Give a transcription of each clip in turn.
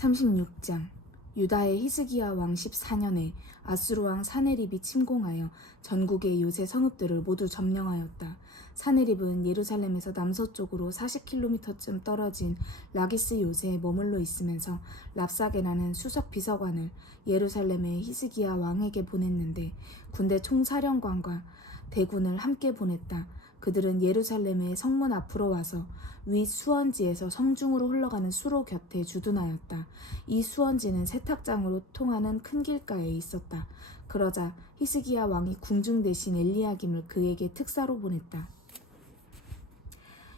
36장 유다의 히스기야 왕 14년에 아수르 왕 사네립이 침공하여 전국의 요새 성읍들을 모두 점령하였다. 사네립은 예루살렘에서 남서쪽으로 40km쯤 떨어진 라기스 요새에 머물러 있으면서 랍사게라는 수석 비서관을 예루살렘의 히스기야 왕에게 보냈는데 군대 총사령관과 대군을 함께 보냈다. 그들은 예루살렘의 성문 앞으로 와서 위 수원지에서 성중으로 흘러가는 수로 곁에 주둔하였다. 이 수원지는 세탁장으로 통하는 큰 길가에 있었다. 그러자 히스기야 왕이 궁중 대신 엘리야김을 그에게 특사로 보냈다.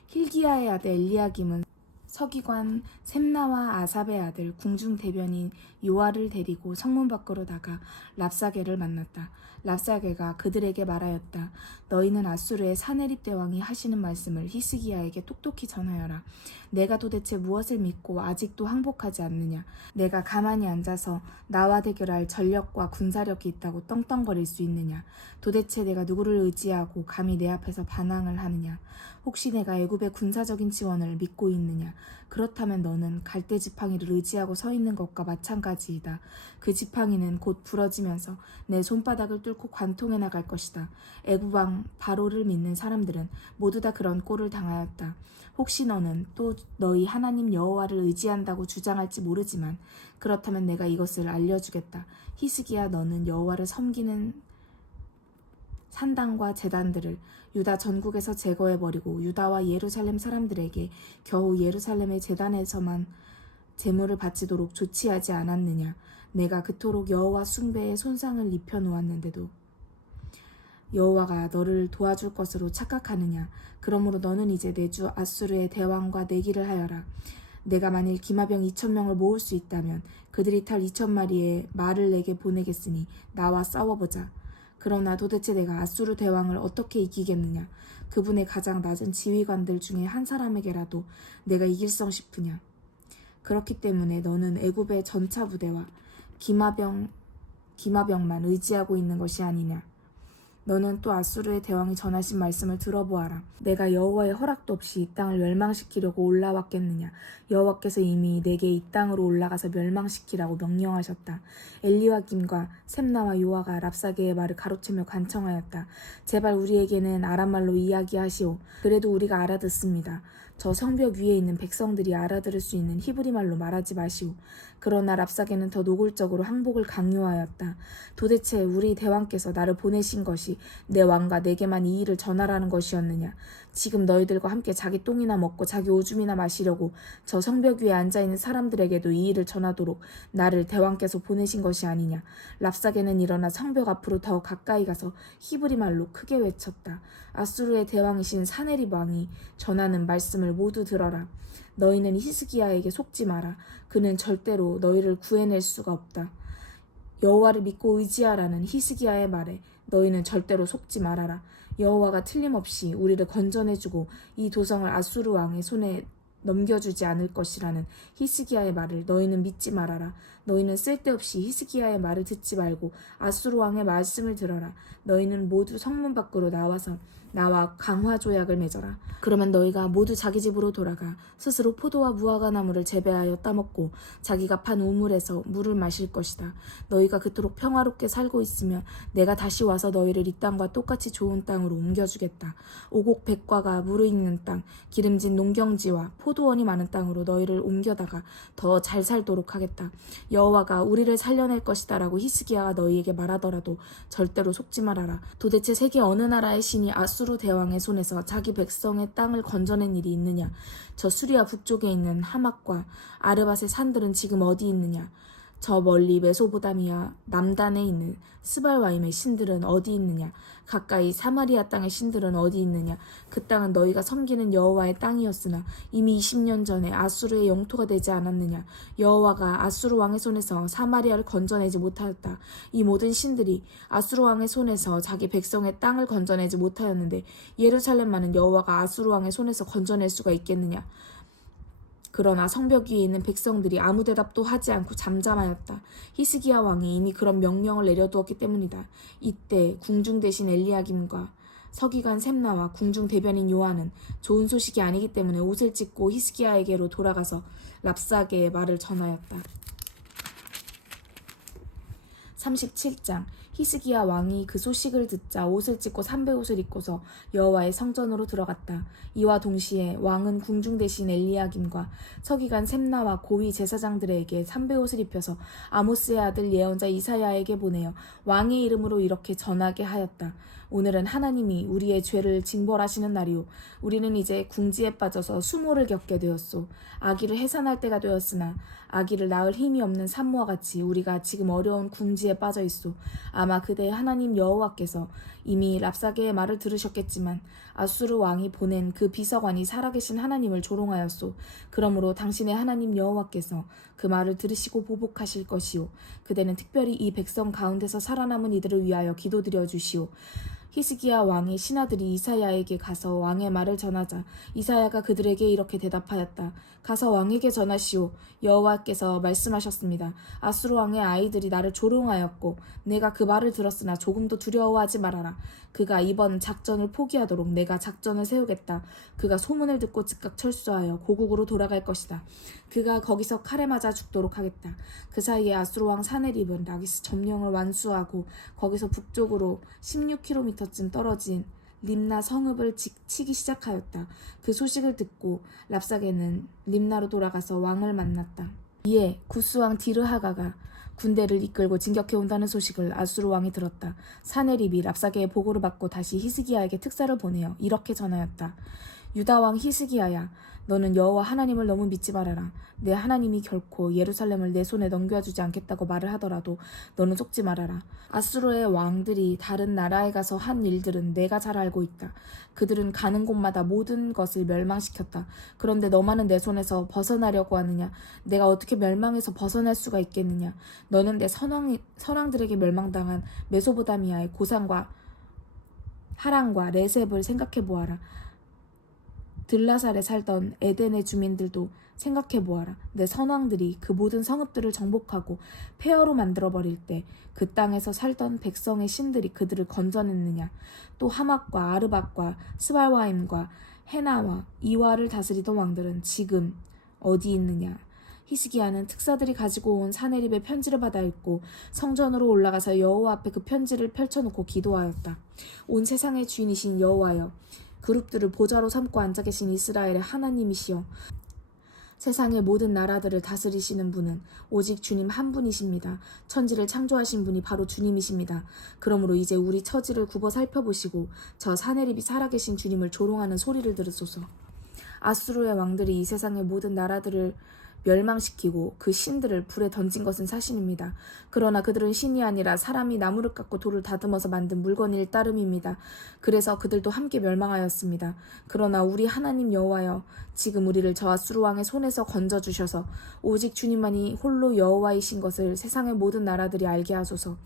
힐기야의 아들 엘리야김은 서기관 셈나와 아삽의 아들 궁중 대변인 요아를 데리고 성문 밖으로 나가 랍사게를 만났다. 랍사게가 그들에게 말하였다. 너희는 아수르의 사네립 대왕이 하시는 말씀을 히스기야에게 똑똑히 전하여라. 내가 도대체 무엇을 믿고 아직도 항복하지 않느냐. 내가 가만히 앉아서 나와 대결할 전력과 군사력이 있다고 떵떵거릴 수 있느냐. 도대체 내가 누구를 의지하고 감히 내 앞에서 반항을 하느냐. 혹시 내가 애굽의 군사적인 지원을 믿고 있느냐. 그렇다면 너는 갈대 지팡이를 의지하고 서 있는 것과 마찬가지이다. 그 지팡이는 곧 부러지면서 내 손바닥을 뚫고 관통해 나갈 것이다. 애굽 왕 바로를 믿는 사람들은 모두 다 그런 꼴을 당하였다. 혹시 너는 또 너희 하나님 여호와를 의지한다고 주장할지 모르지만 그렇다면 내가 이것을 알려주겠다. 히스기야, 너는 여호와를 섬기는 산당과 제단들을 유다 전국에서 제거해버리고 유다와 예루살렘 사람들에게 겨우 예루살렘의 제단에서만 제물을 바치도록 조치하지 않았느냐. 내가 그토록 여호와 숭배에 손상을 입혀놓았는데도 여호와가 너를 도와줄 것으로 착각하느냐. 그러므로 너는 이제 내 주 아수르의 대왕과 내기를 하여라. 내가 만일 기마병 2,000명을 모을 수 있다면 그들이 탈 2,000마리의 말을 내게 보내겠으니 나와 싸워보자. 그러나 도대체 내가 아수르 대왕을 어떻게 이기겠느냐. 그분의 가장 낮은 지휘관들 중에 한 사람에게라도 내가 이길성 싶으냐. 그렇기 때문에 너는 애굽의 전차 부대와 기마병만 의지하고 있는 것이 아니냐. 너는 또 아수르의 대왕이 전하신 말씀을 들어보아라. 내가 여호와의 허락도 없이 이 땅을 멸망시키려고 올라왔겠느냐. 여호와께서 이미 내게 이 땅으로 올라가서 멸망시키라고 명령하셨다. 엘리야김과 셈나와 요아가 랍사게의 말을 가로채며 간청하였다. 제발 우리에게는 아람말로 이야기하시오. 그래도 우리가 알아듣습니다. 저 성벽 위에 있는 백성들이 알아들을 수 있는 히브리 말로 말하지 마시오. 그러나 랍사게는 더 노골적으로 항복을 강요하였다. 도대체 우리 대왕께서 나를 보내신 것이 내 왕과 내게만 이 일을 전하라는 것이었느냐. 지금 너희들과 함께 자기 똥이나 먹고 자기 오줌이나 마시려고 저 성벽 위에 앉아있는 사람들에게도 이 일을 전하도록 나를 대왕께서 보내신 것이 아니냐. 랍사게는 일어나 성벽 앞으로 더 가까이 가서 히브리 말로 크게 외쳤다. 아수르의 대왕이신 사네립 왕이 전하는 말씀을 모두 들어라. 너희는 히스기야에게 속지 마라. 그는 절대로 너희를 구해낼 수가 없다. 여호와를 믿고 의지하라는 히스기야의 말에 너희는 절대로 속지 말아라. 여호와가 틀림없이 우리를 건져내주고 이 도성을 아수르 왕의 손에 넘겨주지 않을 것이라는 히스기야의 말을 너희는 믿지 말아라. 너희는 쓸데없이 히스기야의 말을 듣지 말고 아수르 왕의 말씀을 들어라. 너희는 모두 성문 밖으로 나와서 나와 강화 조약을 맺어라. 그러면 너희가 모두 자기 집으로 돌아가 스스로 포도와 무화과 나무를 재배하여 따먹고 자기가 판 우물에서 물을 마실 것이다. 너희가 그토록 평화롭게 살고 있으면 내가 다시 와서 너희를 이 땅과 똑같이 좋은 땅으로 옮겨주겠다. 오곡 백과가 무르익는 땅, 기름진 농경지와 포도원이 많은 땅으로 너희를 옮겨다가 더 잘 살도록 하겠다. 여호와가 우리를 살려낼 것이다 라고 히스기야가 너희에게 말하더라도 절대로 속지 말아라. 도대체 세계 어느 나라의 신이 아수르 대왕의 손에서 자기 백성의 땅을 건져낸 일이 있느냐. 저 수리아 북쪽에 있는 하맛과 아르밧의 산들은 지금 어디 있느냐. 저 멀리 메소보다미아 남단에 있는 스발와임의 신들은 어디 있느냐. 가까이 사마리아 땅의 신들은 어디 있느냐. 그 땅은 너희가 섬기는 여호와의 땅이었으나 이미 20년 전에 아수르의 영토가 되지 않았느냐. 여호와가 아수르 왕의 손에서 사마리아를 건져내지 못하였다. 이 모든 신들이 아수르 왕의 손에서 자기 백성의 땅을 건져내지 못하였는데 예루살렘만은 여호와가 아수르 왕의 손에서 건져낼 수가 있겠느냐. 그러나 성벽 위에 있는 백성들이 아무 대답도 하지 않고 잠잠하였다. 히스기야 왕이 이미 그런 명령을 내려두었기 때문이다. 이때 궁중 대신 엘리야김과 서기관 셈나와 궁중 대변인 요한은 좋은 소식이 아니기 때문에 옷을 찢고 히스기야에게로 돌아가서 랍사게의 말을 전하였다. 37장. 히스기야 왕이 그 소식을 듣자 옷을 찢고 삼베옷을 입고서 여호와의 성전으로 들어갔다. 이와 동시에 왕은 궁중 대신 엘리야김과 서기관 셈나와 고위 제사장들에게 삼베옷을 입혀서 아모스의 아들 예언자 이사야에게 보내어 왕의 이름으로 이렇게 전하게 하였다. 오늘은 하나님이 우리의 죄를 징벌하시는 날이요 우리는 이제 궁지에 빠져서 수모를 겪게 되었소. 아기를 해산할 때가 되었으나 아기를 낳을 힘이 없는 산모와 같이 우리가 지금 어려운 궁지에 빠져 있소. 아마 그대 하나님 여호와께서 이미 랍사게의 말을 들으셨겠지만 아수르 왕이 보낸 그 비서관이 살아계신 하나님을 조롱하였소. 그러므로 당신의 하나님 여호와께서 그 말을 들으시고 보복하실 것이요 그대는 특별히 이 백성 가운데서 살아남은 이들을 위하여 기도드려 주시오. 히스기야 왕의 신하들이 이사야에게 가서 왕의 말을 전하자 이사야가 그들에게 이렇게 대답하였다. 가서 왕에게 전하시오. 여호와께서 말씀하셨습니다. 아수르 왕의 아이들이 나를 조롱하였고 내가 그 말을 들었으나 조금도 두려워하지 말아라. 그가 이번 작전을 포기하도록 내가 작전을 세우겠다. 그가 소문을 듣고 즉각 철수하여 고국으로 돌아갈 것이다. 그가 거기서 칼에 맞아 죽도록 하겠다. 그 사이에 아수르 왕 사네립은 라기스 점령을 완수하고 거기서 북쪽으로 16km쯤 떨어진 림나 성읍을 치기 시작하였다. 그 소식을 듣고 랍사게는 림나로 돌아가서 왕을 만났다. 이에 구스왕 디르하가가 군대를 이끌고 진격해 온다는 소식을 아수르 왕이 들었다. 사네립이 랍사게의 보고를 받고 다시 히스기야에게 특사를 보내어 이렇게 전하였다. 유다 왕 히스기야야, 너는 여호와 하나님을 너무 믿지 말아라. 내 하나님이 결코 예루살렘을 내 손에 넘겨주지 않겠다고 말을 하더라도 너는 속지 말아라. 아수르의 왕들이 다른 나라에 가서 한 일들은 내가 잘 알고 있다. 그들은 가는 곳마다 모든 것을 멸망시켰다. 그런데 너만은 내 손에서 벗어나려고 하느냐? 내가 어떻게 멸망해서 벗어날 수가 있겠느냐? 너는 내 선왕들에게 멸망당한 메소보다미아의 고산과 하란과 레셉을 생각해 보아라. 들라살에 살던 에덴의 주민들도 생각해보아라. 내 선왕들이 그 모든 성읍들을 정복하고 폐허로 만들어버릴 때 그 땅에서 살던 백성의 신들이 그들을 건져냈느냐. 또 하막과 아르박과 스발와임과 헤나와 이와를 다스리던 왕들은 지금 어디 있느냐. 히스기야는 특사들이 가지고 온 사네립의 편지를 받아 읽고 성전으로 올라가서 여호와 앞에 그 편지를 펼쳐놓고 기도하였다. 온 세상의 주인이신 여호와여, 그룹들을 보좌로 삼고 앉아 계신 이스라엘의 하나님이시여, 세상의 모든 나라들을 다스리시는 분은 오직 주님 한 분이십니다. 천지를 창조하신 분이 바로 주님이십니다. 그러므로 이제 우리 처지를 굽어 살펴보시고 저 사네립이 살아계신 주님을 조롱하는 소리를 들으소서. 아수르의 왕들이 이 세상의 모든 나라들을 멸망시키고 그 신들을 불에 던진 것은 사실입니다. 그러나 그들은 신이 아니라 사람이 나무를 깎고 돌을 다듬어서 만든 물건일 따름입니다. 그래서 그들도 함께 멸망하였습니다. 그러나 우리 하나님 여호와여, 지금 우리를 저 아수르 왕의 손에서 건져주셔서 오직 주님만이 홀로 여호와이신 것을 세상의 모든 나라들이 알게 하소서.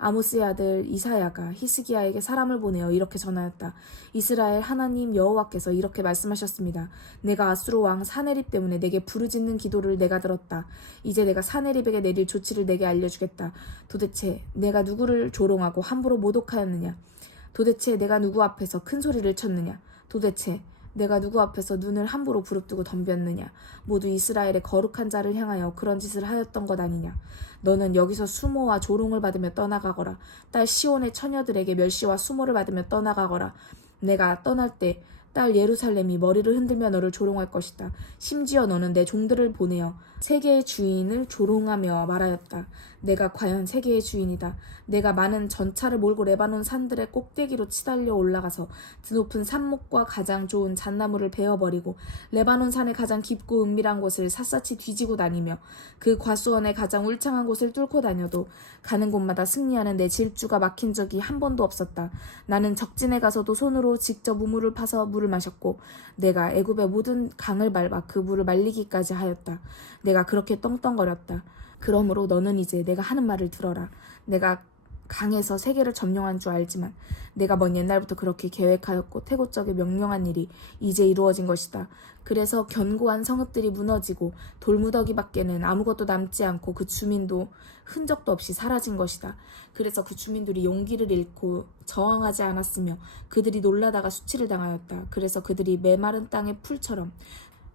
아모스의 아들 이사야가 히스기야에게 사람을 보내어 이렇게 전하였다. 이스라엘 하나님 여호와께서 이렇게 말씀하셨습니다. 내가 아수르 왕 사네립 때문에 내게 부르짖는 기도를 내가 들었다. 이제 내가 사네립에게 내릴 조치를 내게 알려주겠다. 도대체 내가 누구를 조롱하고 함부로 모독하였느냐? 도대체 내가 누구 앞에서 큰 소리를 쳤느냐? 도대체 내가 누구 앞에서 눈을 함부로 부릅뜨고 덤볐느냐? 모두 이스라엘의 거룩한 자를 향하여 그런 짓을 하였던 것 아니냐? 너는 여기서 수모와 조롱을 받으며 떠나가거라. 딸 시온의 처녀들에게 멸시와 수모를 받으며 떠나가거라. 내가 떠날 때 딸 예루살렘이 머리를 흔들며 너를 조롱할 것이다. 심지어 너는 내 종들을 보내어 세계의 주인을 조롱하며 말하였다. 내가 과연 세계의 주인이다. 내가 많은 전차를 몰고 레바논 산들의 꼭대기로 치달려 올라가서 드높은 산목과 가장 좋은 잣나무를 베어버리고 레바논 산의 가장 깊고 은밀한 곳을 샅샅이 뒤지고 다니며 그 과수원의 가장 울창한 곳을 뚫고 다녀도 가는 곳마다 승리하는 내 질주가 막힌 적이 한 번도 없었다. 나는 적진에 가서도 손으로 직접 우물을 파서 물을 마셨고 내가 애굽의 모든 강을 밟아 그 물을 말리기까지 하였다. 내가 그렇게 떵떵거렸다. 그러므로 너는 이제 내가 하는 말을 들어라. 내가 강해서 세계를 점령한 줄 알지만 내가 먼 옛날부터 그렇게 계획하였고 태고적에 명령한 일이 이제 이루어진 것이다. 그래서 견고한 성읍들이 무너지고 돌무더기밖에는 아무것도 남지 않고 그 주민도 흔적도 없이 사라진 것이다. 그래서 그 주민들이 용기를 잃고 저항하지 않았으며 그들이 놀라다가 수치를 당하였다. 그래서 그들이 메마른 땅의 풀처럼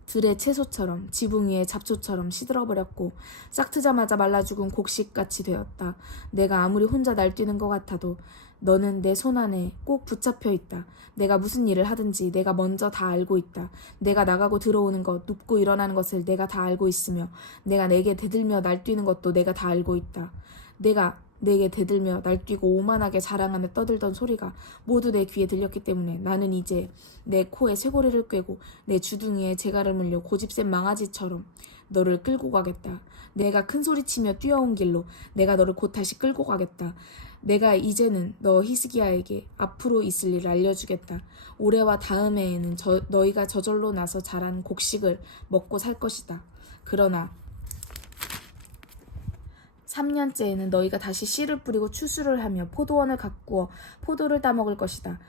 들의 채소처럼 지붕 위의 잡초처럼 시들어버렸고 싹트자마자 말라 죽은 곡식같이 되었다. 내가 아무리 혼자 날뛰는 것 같아도 너는 내 손 안에 꼭 붙잡혀 있다. 내가 무슨 일을 하든지 내가 먼저 다 알고 있다. 내가 나가고 들어오는 것, 눕고 일어나는 것을 내가 다 알고 있으며 내가 내게 대들며 날뛰는 것도 내가 다 알고 있다. 내가 내게 대들며 날뛰고 오만하게 자랑하며 떠들던 소리가 모두 내 귀에 들렸기 때문에 나는 이제 내 코에 쇠고리를 꿰고 내 주둥이에 재갈을 물려 고집센 망아지처럼 너를 끌고 가겠다. 내가 큰 소리치며 뛰어온 길로 내가 너를 곧 다시 끌고 가겠다. 내가 이제는 너 히스기야에게 앞으로 있을 일을 알려주겠다. 올해와 다음 해에는 너희가 저절로 나서 자란 곡식을 먹고 살 것이다. 그러나 3년째에는 너희가 다시 씨를 뿌리고 추수를 하며 포도원을 가꾸어 포도를 따먹을 것이다.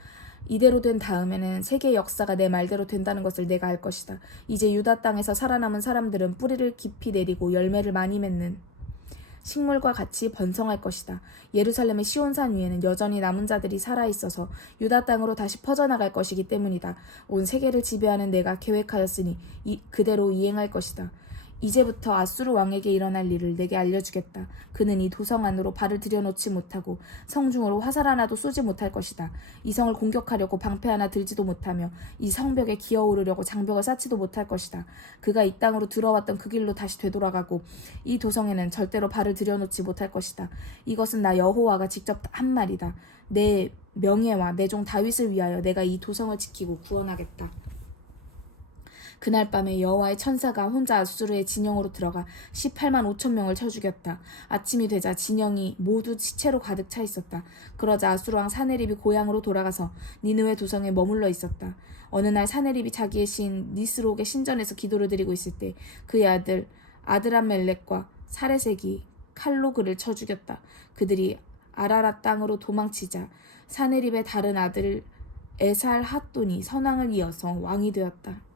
이대로 된 다음에는 세계의 역사가 내 말대로 된다는 것을 내가 알 것이다. 이제 유다 땅에서 살아남은 사람들은 뿌리를 깊이 내리고 열매를 많이 맺는 식물과 같이 번성할 것이다. 예루살렘의 시온산 위에는 여전히 남은 자들이 살아있어서 유다 땅으로 다시 퍼져나갈 것이기 때문이다. 온 세계를 지배하는 내가 계획하였으니 그대로 이행할 것이다. 이제부터 아수르 왕에게 일어날 일을 내게 알려주겠다. 그는 이 도성 안으로 발을 들여놓지 못하고 성중으로 화살 하나도 쏘지 못할 것이다. 이 성을 공격하려고 방패 하나 들지도 못하며 이 성벽에 기어오르려고 장벽을 쌓지도 못할 것이다. 그가 이 땅으로 들어왔던 그 길로 다시 되돌아가고 이 도성에는 절대로 발을 들여놓지 못할 것이다. 이것은 나 여호와가 직접 한 말이다. 내 명예와 내 종 다윗을 위하여 내가 이 도성을 지키고 구원하겠다. 그날 밤에 여호와의 천사가 혼자 아수르의 진영으로 들어가 18만 5천 명을 쳐 죽였다. 아침이 되자 진영이 모두 시체로 가득 차 있었다. 그러자 아수르 왕 사네립이 고향으로 돌아가서 니느웨 도성에 머물러 있었다. 어느 날 사네립이 자기의 신 니스록의 신전에서 기도를 드리고 있을 때 그의 아들 아드람멜렉과 사레색이 칼로 그를 쳐 죽였다. 그들이 아라랏 땅으로 도망치자 사네립의 다른 아들 에살핫돈이 선왕을 이어서 왕이 되었다.